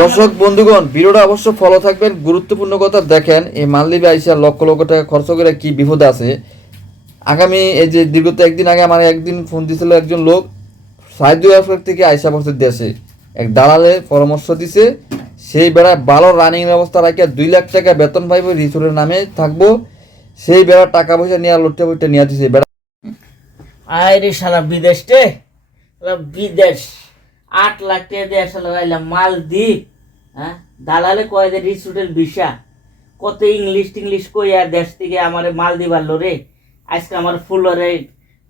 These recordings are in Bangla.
দর্শক বন্ধুগণ, ভিডিওটা অবশ্য ফলো থাকবেন, গুরুত্বপূর্ণ কথা দেখেন। এই মালদ্বীপে আইসা লক্ষ লক্ষ টাকা খরচ করে কি বিপদে আছে। আগামী এই যে দীর্ঘত একদিন আগে আমার একদিন ফোন দিয়েছিল একজন লোক, সাউদি আরব থেকে আইসা পড়ছে দেশে, এক দালালের পরামর্শ দিছে, সেই বেড়ায় ভালো রানিং ব্যবস্থা রাখিয়া 2 লাখ টাকা বেতন পাইব, রিসোর্টের নামে থাকবো, সেই বেড়া টাকা পয়সা নিয়ে লোটে বইটা নিয়ে দিছে বেড়া। আরে শালা বিদেশ রে, বিদেশ 8 লাখ টাকা দিয়ে শালা আইলাম মালদ্বীপ। হ্যাঁ, দালালে কয় যে রিসোর্টের ভিসা, কত ইংলিশ কইয়া দেশ থেকে আমার মালদ্বীপ আনলো রে। আজকে আমার ফুলরে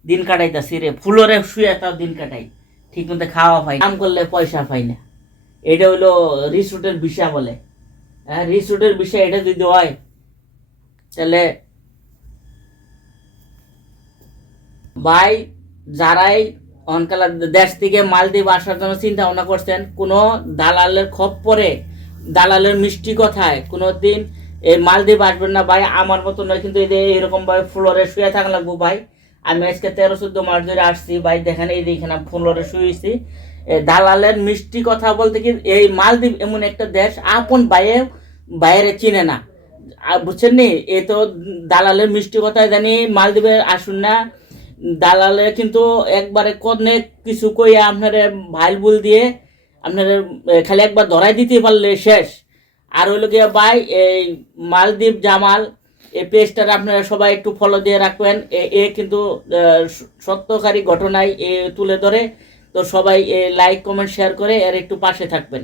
দিন কাটাইতাছি রে, ফুলরে শুয়ে তাও দিন কাটাই, ঠিক মতো খাওয়া পাই, কাম করলে পয়সা পাই না। এটা হইলো রিসোর্টের ভিসা বলে। হ্যাঁ, রিসোর্টের ভিসা এটা যদি হয় তাহলে ভাই, যারাই অনকালা দেশ থেকে মালদ্বীপ আসার জন্য চিন্তা ভাবনা করছেন, কোনো দালালের খপ্পরে, দালালের মিষ্টি কথায় কোনোদিন এই মালদ্বীপ আসবেন না ভাই। আমার মতো নয় কিন্তু এরকম ভাবে ফ্লোরে শুয়ে থাকা লাগবো ভাই। আমি আজকে 13-14 মাস ধরে আসছি ভাই, দেখেন এই এখানে ফ্লোরে শুয়েছি। দালালের মিষ্টি কথা বলতে কি, এই মালদ্বীপ এমন একটা দেশ আপন বাইরে চিনে না, বুঝছেন নি? এ তো দালালের মিষ্টি কথায় জানি মালদ্বীপে আসুন না। দালালে কিন্তু একবারে কনে কিছু কইয়া আপনার ভাইল বুল দিয়ে আপনার খালি একবার ধরাই দিতে পারলে শেষ। আর হইল গিয়া ভাই, এই মালদ্বীপ জামাল এই পেজটার আপনারা সবাই একটু ফলো দিয়ে রাখবেন। এ কিন্তু সত্যকারী ঘটনায় এ তুলে ধরে, তো সবাই লাইক কমেন্ট শেয়ার করে এর একটু পাশে থাকবেন।